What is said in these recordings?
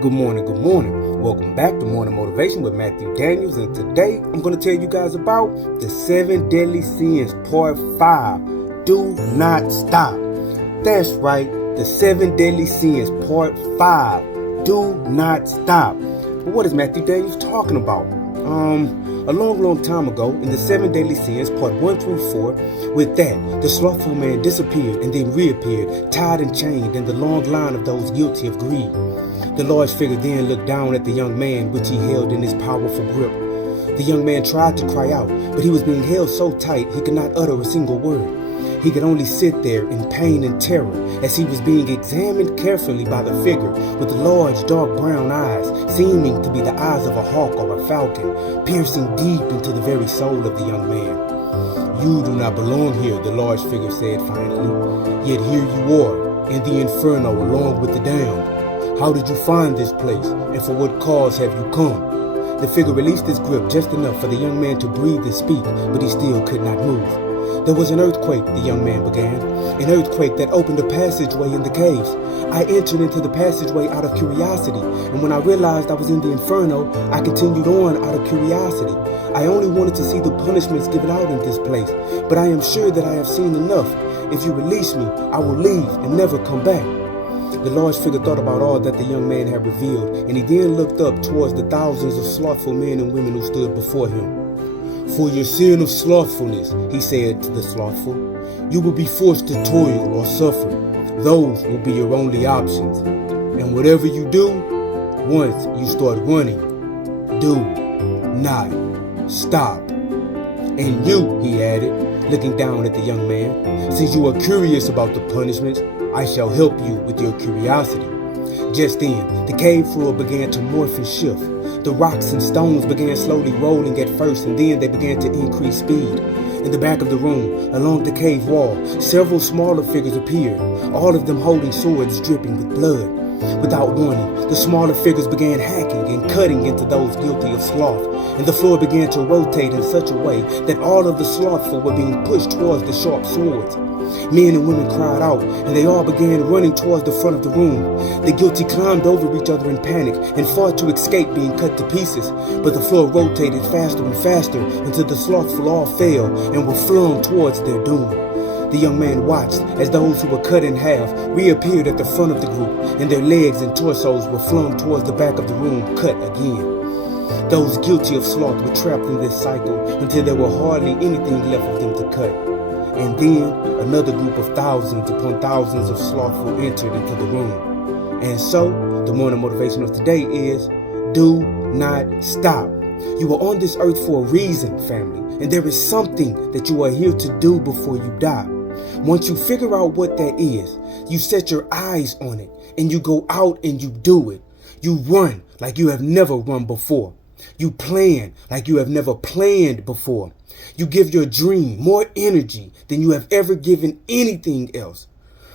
Good morning. Welcome back to Morning Motivation with Matthew Daniels, and today I'm going to tell you guys about the 7 Deadly Sins, Part 5. Do not stop. That's right, the 7 Deadly Sins, Part 5. Do not stop. But what is Matthew Daniels talking about? A long time ago, in the 7 Deadly Sins, Part 1 through 4, with that, the slothful man disappeared and then reappeared, tied and chained in the long line of those guilty of greed. The large figure then looked down at the young man, which he held in his powerful grip. The young man tried to cry out, but he was being held so tight he could not utter a single word. He could only sit there in pain and terror as he was being examined carefully by the figure with large dark brown eyes, seeming to be the eyes of a hawk or a falcon, piercing deep into the very soul of the young man. "You do not belong here," the large figure said finally, "yet here you are, in the inferno along with the damned. How did you find this place, and for what cause have you come?" The figure released his grip just enough for the young man to breathe and speak, but he still could not move. "There was an earthquake," the young man began, "an earthquake that opened a passageway in the caves. I entered into the passageway out of curiosity, and when I realized I was in the inferno, I continued on out of curiosity. I only wanted to see the punishments given out in this place, but I am sure that I have seen enough. If you release me, I will leave and never come back." The large figure thought about all that the young man had revealed, and he then looked up towards the thousands of slothful men and women who stood before him. "For your sin of slothfulness," he said to the slothful, "you will be forced to toil or suffer. Those will be your only options. And whatever you do, once you start running, do not stop. And you," he added, looking down at the young man, "since you are curious about the punishments, I shall help you with your curiosity." Just then, the cave floor began to morph and shift. The rocks and stones began slowly rolling at first, and then they began to increase speed. In the back of the room, along the cave wall, several smaller figures appeared, all of them holding swords dripping with blood. Without warning, the smaller figures began hacking and cutting into those guilty of sloth, and the floor began to rotate in such a way that all of the slothful were being pushed towards the sharp swords. Men and women cried out, and they all began running towards the front of the room. The guilty climbed over each other in panic and fought to escape being cut to pieces, but the floor rotated faster and faster until the slothful all fell and were flung towards their doom. The young man watched as those who were cut in half reappeared at the front of the group, and their legs and torsos were flung towards the back of the room, cut again. Those guilty of sloth were trapped in this cycle until there were hardly anything left of them to cut. And then another group of thousands upon thousands of slothful entered into the room. And so, the morning motivation of today is, do not stop. You are on this earth for a reason, family, and there is something that you are here to do before you die. Once you figure out what that is, you set your eyes on it, and you go out and you do it. You run like you have never run before. You plan like you have never planned before. You give your dream more energy than you have ever given anything else.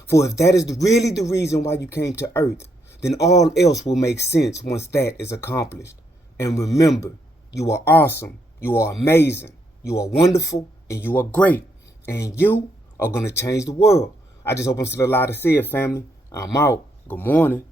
For if that is really the reason why you came to earth, then all else will make sense once that is accomplished. And remember, you are awesome, you are amazing, you are wonderful, and you are great. And you are going to change the world. I just hope I'm still alive to see it, family. I'm out. Good morning.